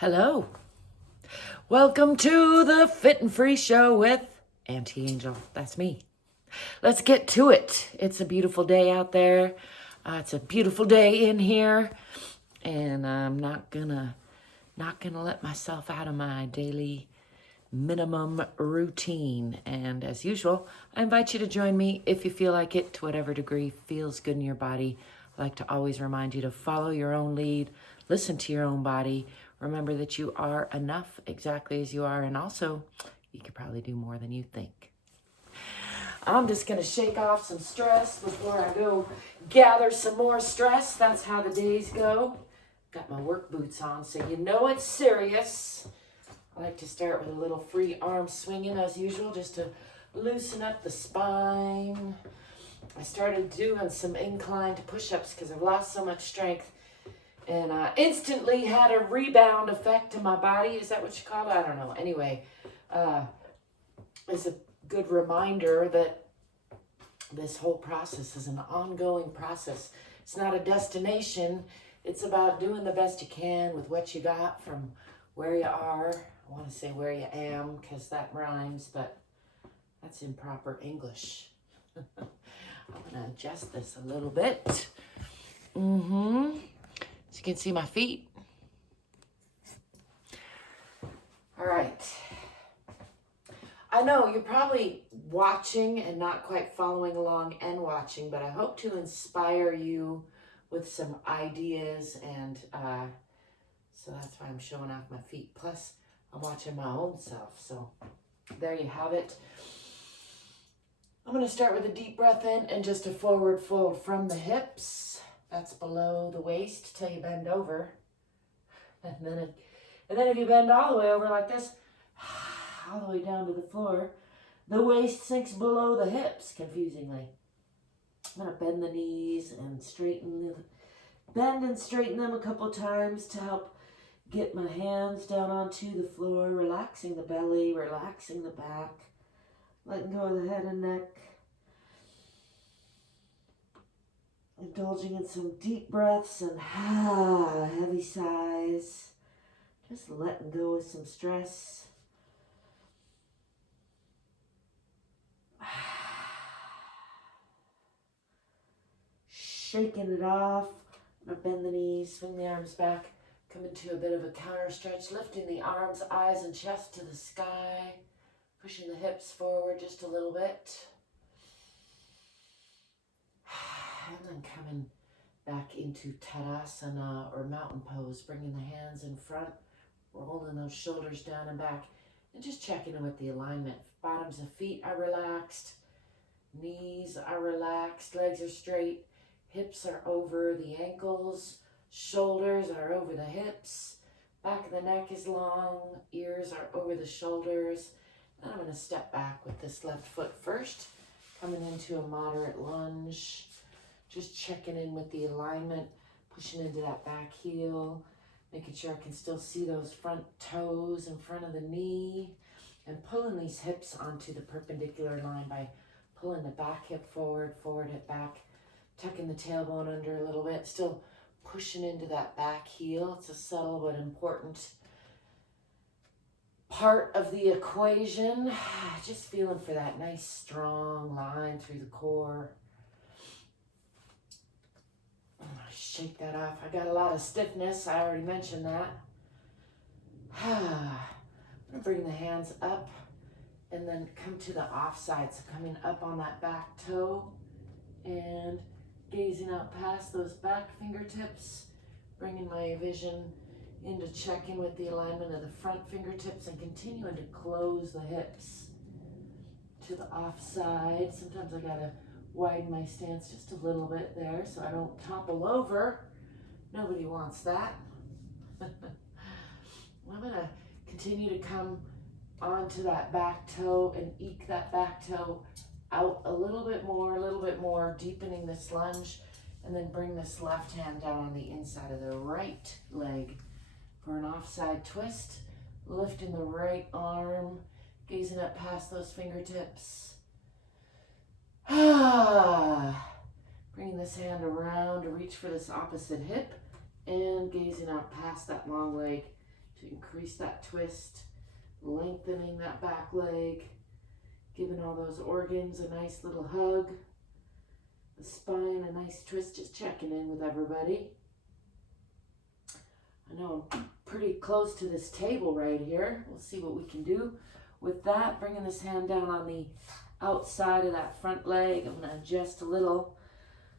Hello. Welcome to the Fit and Free Show with Auntie Angel. That's me. Let's get to it. It's a beautiful day out there. It's a beautiful day in here. And I'm not gonna let myself out of my daily minimum routine. And as usual, I invite you to join me if you feel like it, to whatever degree feels good in your body. I like to always remind you to follow your own lead, listen to your own body. Remember that you are enough exactly as you are, and also you could probably do more than you think. I'm just going to shake off some stress before I go gather some more stress. That's how the days go. Got my work boots on, so you know it's serious. I like to start with a little free arm swinging as usual, just to loosen up the spine. I started doing some inclined push-ups because I've lost so much strength. And I instantly had a rebound effect to my body. Is that what you call it? I don't know. Anyway, it's a good reminder that this whole process is an ongoing process. It's not a destination. It's about doing the best you can with what you got from where you are. I want to say where you am because that rhymes, but that's improper English. I'm going to adjust this a little bit. So you can see my feet. All right. I know you're probably watching and not quite following along and watching, but I hope to inspire you with some ideas, and so that's why I'm showing off my feet. Plus, I'm watching my own self. So there you have it. I'm going to start with a deep breath in and just a forward fold from the hips. That's below the waist till you bend over. And then if you bend all the way over like this, all the way down to the floor, the waist sinks below the hips, confusingly. I'm going to bend the knees and bend and straighten them a couple times to help get my hands down onto the floor, relaxing the belly, relaxing the back, letting go of the head and neck. Indulging in some deep breaths and heavy sighs. Just letting go of some stress. Shaking it off. I'm going to bend the knees, swing the arms back, come into a bit of a counter stretch, lifting the arms, eyes, and chest to the sky, pushing the hips forward just a little bit. And then coming back into Tadasana or mountain pose, bringing the hands in front, rolling those shoulders down and back, and just checking in with the alignment. Bottoms of feet are relaxed, knees are relaxed, legs are straight, hips are over the ankles, shoulders are over the hips, back of the neck is long, ears are over the shoulders. And I'm going to step back with this left foot first, coming into a moderate lunge. Just checking in with the alignment, pushing into that back heel, making sure I can still see those front toes in front of the knee, and pulling these hips onto the perpendicular line by pulling the back hip forward, forward hip back, tucking the tailbone under a little bit, still pushing into that back heel. It's a subtle but important part of the equation. Just feeling for that nice strong line through the core. Shake that off. I got a lot of stiffness. I already mentioned that. I'm going to bring the hands up and then come to the offside. So coming up on that back toe and gazing out past those back fingertips, bringing my vision into checking with the alignment of the front fingertips and continuing to close the hips to the offside. Sometimes I got to widen my stance just a little bit there so I don't topple over. Nobody wants that. I'm going to continue to come onto that back toe and eke that back toe out a little bit more, deepening this lunge, and then bring this left hand down on the inside of the right leg for an offside twist, lifting the right arm, gazing up past those fingertips. Bringing this hand around to reach for this opposite hip and gazing out past that long leg, to increase that twist, lengthening that back leg, giving all those organs a nice little hug, the spine a nice twist, just checking in with everybody. I know I'm pretty close to this table right here. We'll see what we can do with that. Bringing this hand down on the outside of that front leg. I'm going to adjust a little,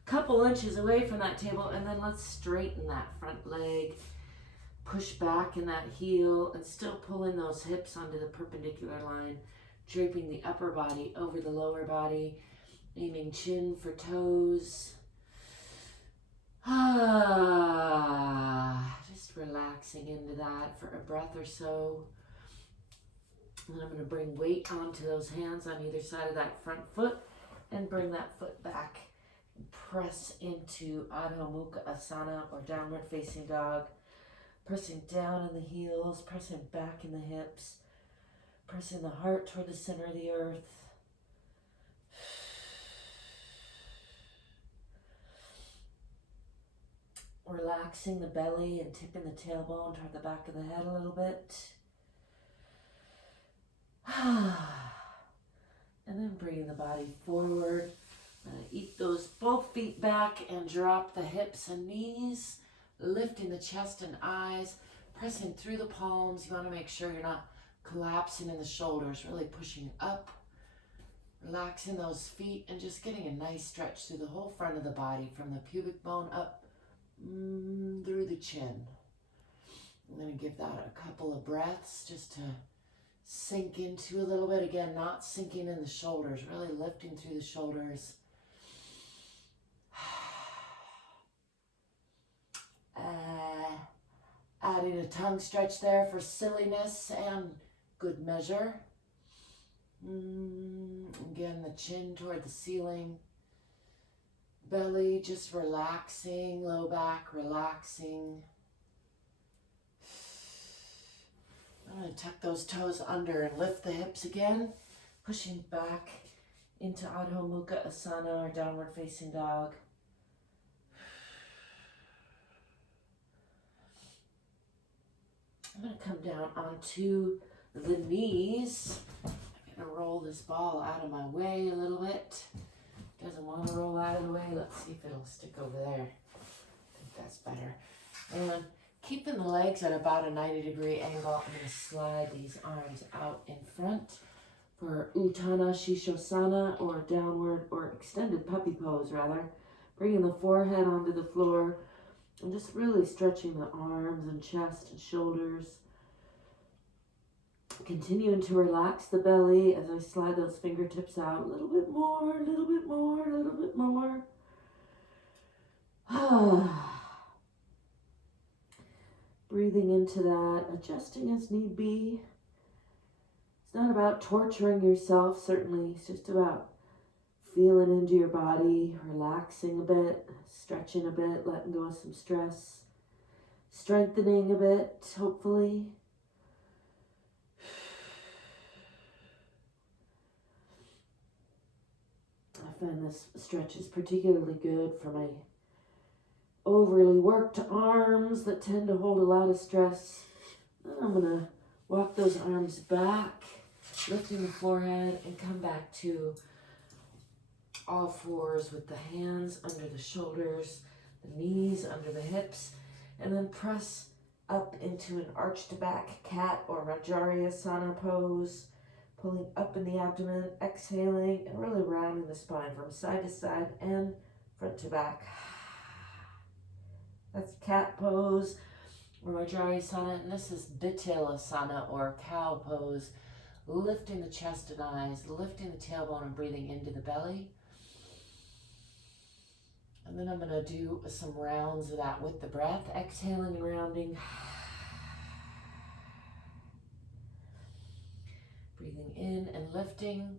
couple inches away from that table, and then let's straighten that front leg. Push back in that heel and still pulling those hips onto the perpendicular line, draping the upper body over the lower body, aiming chin for toes. Just relaxing into that for a breath or so. And then I'm going to bring weight onto those hands on either side of that front foot and bring that foot back. Press into Adho Mukha Asana or downward facing dog. Pressing down in the heels, pressing back in the hips, pressing the heart toward the center of the earth. Relaxing the belly and tipping the tailbone toward the back of the head a little bit. And then bringing the body forward. Eat those both feet back and drop the hips and knees. Lifting the chest and eyes, pressing through the palms. You want to make sure you're not collapsing in the shoulders, really pushing up, relaxing those feet, and just getting a nice stretch through the whole front of the body, from the pubic bone up through the chin. I'm going to give that a couple of breaths just to sink into a little bit. Again, not sinking in the shoulders, really lifting through the shoulders. Adding a tongue stretch there for silliness and good measure. Again, the chin toward the ceiling. Belly just relaxing, low back relaxing. I'm going to tuck those toes under and lift the hips again. Pushing back into Adho Mukha Asana or downward facing dog. I'm going to come down onto the knees. I'm going to roll this ball out of my way a little bit. Doesn't want to roll out of the way. Let's see if it'll stick over there. I think that's better. And keeping the legs at about a 90-degree angle, I'm going to slide these arms out in front for Uttanasana Shishosana, or downward or extended puppy pose rather. Bringing the forehead onto the floor. And just really stretching the arms and chest and shoulders. Continuing to relax the belly as I slide those fingertips out a little bit more, a little bit more, a little bit more. Breathing into that, adjusting as need be. It's not about torturing yourself, certainly. It's just about feeling into your body, relaxing a bit, stretching a bit, letting go of some stress, strengthening a bit, hopefully. I find this stretch is particularly good for my overly worked arms that tend to hold a lot of stress. Then I'm going to walk those arms back, lifting the forehead, and come back to all fours with the hands under the shoulders, the knees under the hips, and then press up into an arched back cat or Rajarasana pose, pulling up in the abdomen, exhaling, and really rounding the spine from side to side and front to back. That's cat pose or Rajarasana, and this is Bitilasana or cow pose, lifting the chest and eyes, lifting the tailbone and breathing into the belly. And then I'm going to do some rounds of that with the breath, exhaling and rounding. Breathing in and lifting.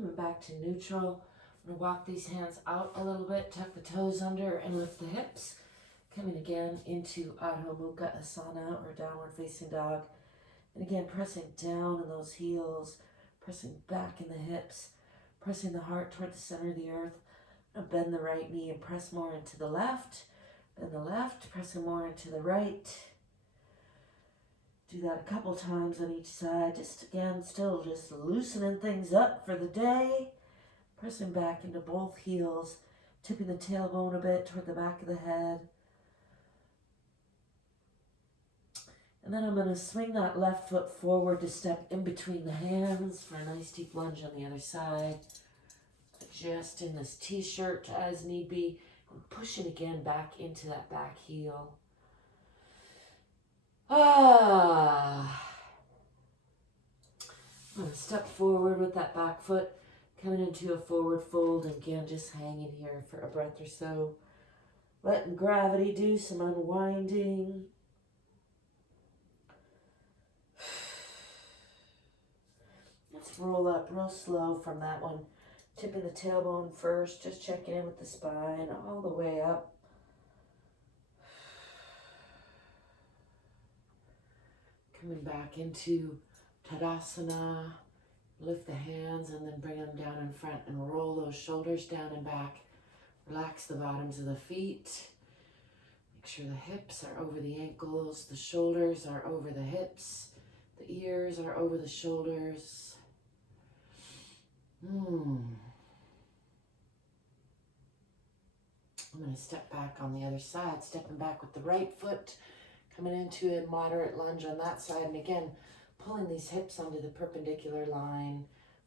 Coming back to neutral. I'm going to walk these hands out a little bit, tuck the toes under, and lift the hips. Coming again into Adho Mukha Asana, or downward facing dog. And again, pressing down in those heels, pressing back in the hips, pressing the heart toward the center of the earth. Now bend the right knee and press more into the left. Bend the left, pressing more into the right. Do that a couple times on each side. Just again, still just loosening things up for the day. Pressing back into both heels, tipping the tailbone a bit toward the back of the head. And then I'm going to swing that left foot forward to step in between the hands for a nice deep lunge on the other side. Adjust in this t-shirt as need be. And pushing again back into that back heel. I'm going to step forward with that back foot, coming into a forward fold, and again just hanging here for a breath or so. Letting gravity do some unwinding. Let's roll up real slow from that one. Tipping the tailbone first, just checking in with the spine all the way up. Coming back into Tadasana. Lift the hands and then bring them down in front and roll those shoulders down and back. Relax the bottoms of the feet. Make sure the hips are over the ankles, the shoulders are over the hips, the ears are over the shoulders. I'm going to step back on the other side, stepping back with the right foot, coming into a moderate lunge on that side, and again, pulling these hips onto the perpendicular line,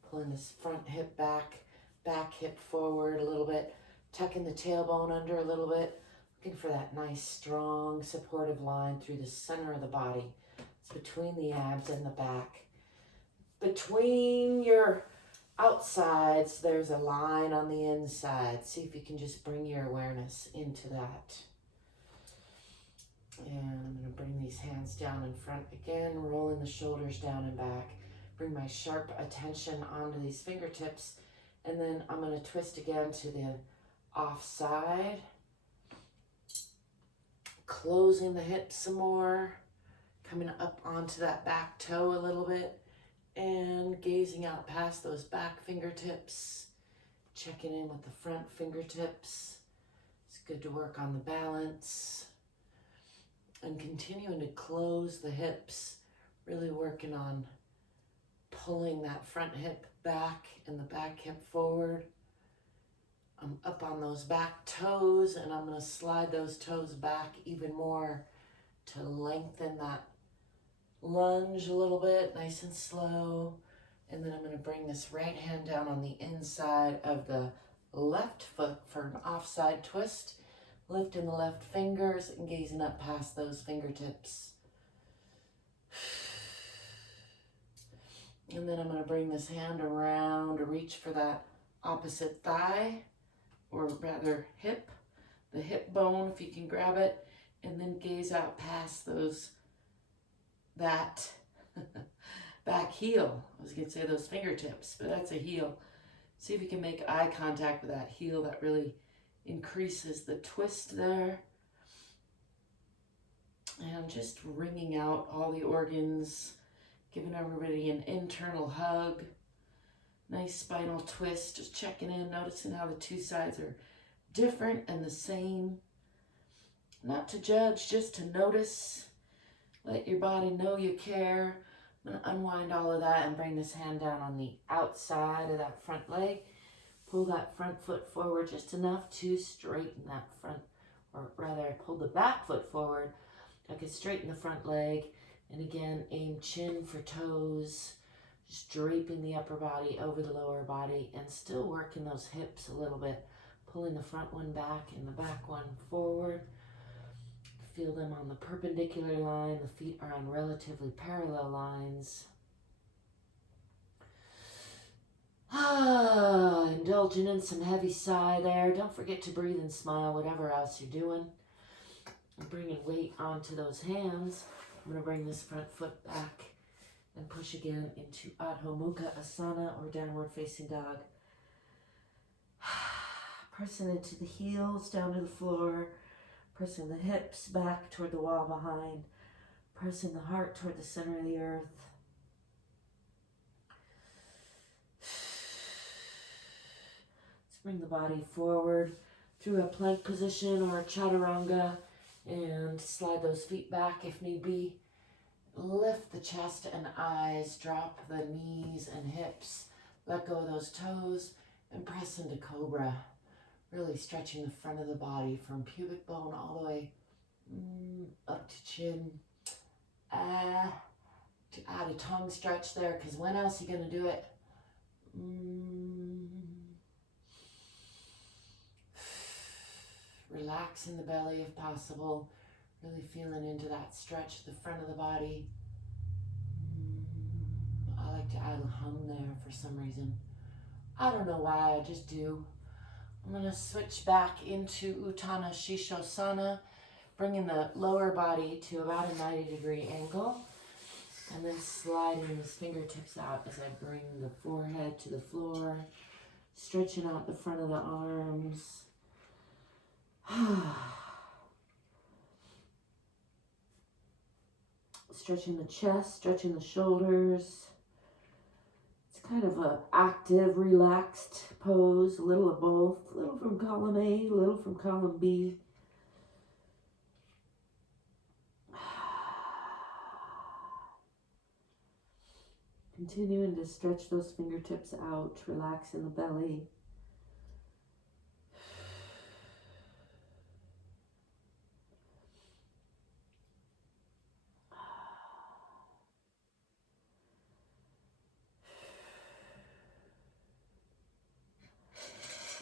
pulling this front hip back, back hip forward a little bit, tucking the tailbone under a little bit, looking for that nice, strong, supportive line through the center of the body. It's between the abs and the back. Between your outsides, there's a line on the inside. See if you can just bring your awareness into that. And I'm going to bring these hands down in front again, rolling the shoulders down and back. Bring my sharp attention onto these fingertips, and then I'm going to twist again to the off side. Closing the hips some more, coming up onto that back toe a little bit, and gazing out past those back fingertips, checking in with the front fingertips. It's good to work on the balance. And continuing to close the hips, really working on pulling that front hip back and the back hip forward. I'm up on those back toes, and I'm going to slide those toes back even more to lengthen that lunge a little bit, nice and slow. And then I'm going to bring this right hand down on the inside of the left foot for an offside twist. Lifting the left fingers and gazing up past those fingertips. And then I'm going to bring this hand around to reach for that opposite thigh, or rather hip, the hip bone if you can grab it, and then gaze out past that back heel. I was going to say those fingertips, but that's a heel. See if you can make eye contact with that heel. That really increases the twist there. And just wringing out all the organs, giving everybody an internal hug. Nice spinal twist, just checking in, noticing how the two sides are different and the same. Not to judge, just to notice. Let your body know you care. I'm going to unwind all of that and bring this hand down on the outside of that front leg. Pull that front foot forward just enough to straighten that front, or rather I pulled the back foot forward. I can straighten the front leg, and again, aim chin for toes, just draping the upper body over the lower body, and still working those hips a little bit, pulling the front one back and the back one forward. Feel them on the perpendicular line. The feet are on relatively parallel lines. Indulging in some heavy sigh there. Don't forget to breathe and smile, whatever else you're doing. I'm bringing weight onto those hands. I'm going to bring this front foot back and push push again into Adho Mukha Asana or downward facing dog. Pressing into the heels, down to the floor, pressing the hips back toward the wall behind, pressing the heart toward the center of the earth. Let's bring the body forward through a plank position or a chaturanga and slide those feet back if need be. Lift the chest and eyes, drop the knees and hips, let go of those toes and press into cobra. Really stretching the front of the body from pubic bone all the way up to chin. To add a tongue stretch there, because when else are you going to do it? Relaxing the belly if possible. Really feeling into that stretch at the front of the body. I like to add a hum there for some reason. I don't know why, I just do. I'm going to switch back into Utthana Shishosana, bringing the lower body to about a 90-degree angle, and then sliding the fingertips out as I bring the forehead to the floor, stretching out the front of the arms. Stretching the chest, stretching the shoulders. It's kind of an active, relaxed pose, a little of both, a little from column A, a little from column B. Continuing to stretch those fingertips out, relax in the belly.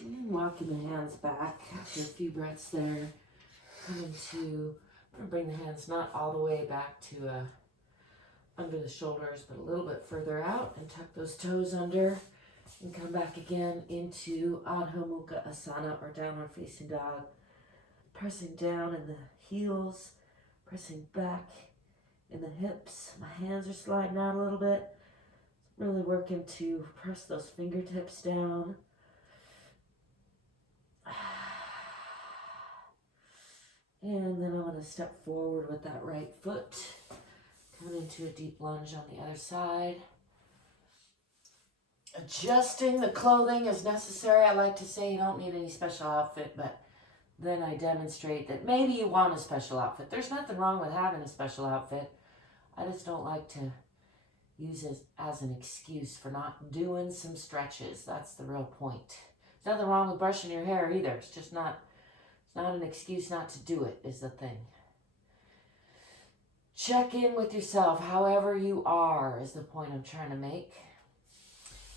And walking the hands back after a few breaths there. I'm going to bring the hands not all the way back to under the shoulders, but a little bit further out, and tuck those toes under and come back again into Adho Mukha Asana or downward facing dog. Pressing down in the heels, pressing back in the hips. My hands are sliding out a little bit. Really working to press those fingertips down. And then I'm going to step forward with that right foot. Coming into a deep lunge on the other side. Adjusting the clothing as necessary. I like to say you don't need any special outfit, but then I demonstrate that maybe you want a special outfit. There's nothing wrong with having a special outfit. I just don't like to use it as an excuse for not doing some stretches. That's the real point. There's nothing wrong with brushing your hair either. It's just not, it's not an excuse not to do it is the thing. Check in with yourself however you are is the point I'm trying to make.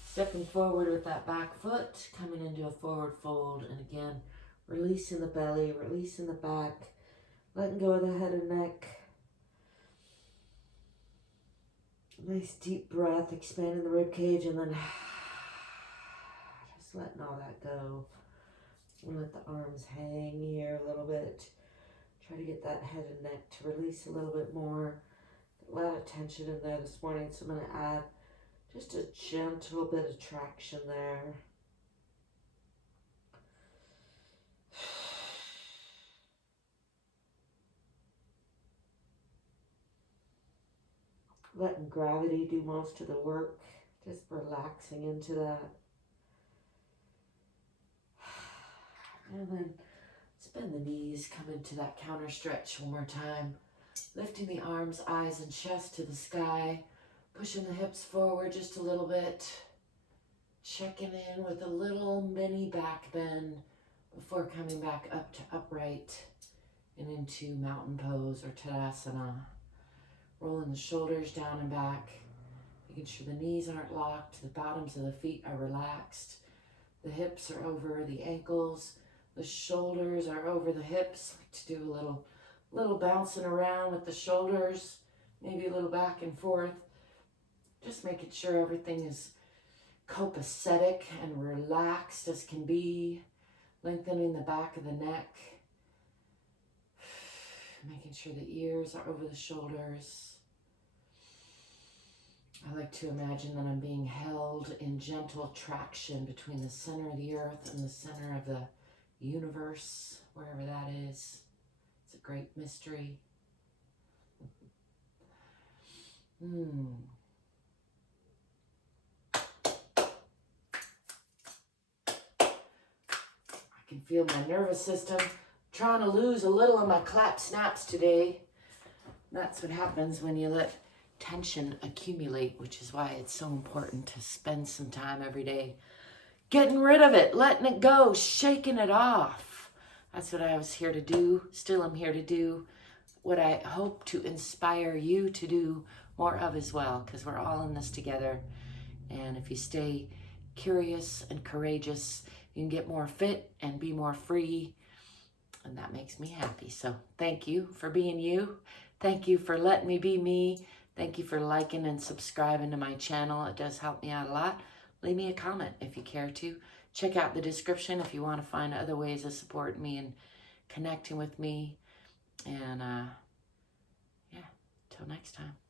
Stepping forward with that back foot, coming into a forward fold, and again, releasing the belly, releasing the back, letting go of the head and neck. Nice deep breath, expanding the rib cage, and then just letting all that go. And let the arms hang here a little bit. Try to get that head and neck to release a little bit more. A lot of tension in there this morning, so I'm going to add just a gentle bit of traction there. Letting gravity do most of the work, just relaxing into that. And then bend the knees, come into that counter stretch one more time. Lifting the arms, eyes, and chest to the sky. Pushing the hips forward just a little bit. Checking in with a little mini back bend before coming back up to upright and into mountain pose or Tadasana. Rolling the shoulders down and back. Making sure the knees aren't locked. The bottoms of the feet are relaxed. The hips are over the ankles. The shoulders are over the hips. Like to do a little bouncing around with the shoulders, maybe a little back and forth. Just making sure everything is copacetic and relaxed as can be. Lengthening the back of the neck. Making sure the ears are over the shoulders. I to imagine that I'm being held in gentle traction between the center of the earth and the center of the universe, wherever that is. It's a great mystery. I can feel my nervous system trying to lose a little of my clap snaps today. That's what happens when you let tension accumulate, which is why it's so important to spend some time every day getting rid of it, letting it go, shaking it off. That's what I was here to do. Still am here to do. What I hope to inspire you to do more of as well, because we're all in this together. And if you stay curious and courageous, you can get more fit and be more free. And that makes me happy. So thank you for being you. Thank you for letting me be me. Thank you for liking and subscribing to my channel. It does help me out a lot. Leave me a comment if you care to. Check out the description if you want to find other ways of supporting me and connecting with me. And yeah, till next time.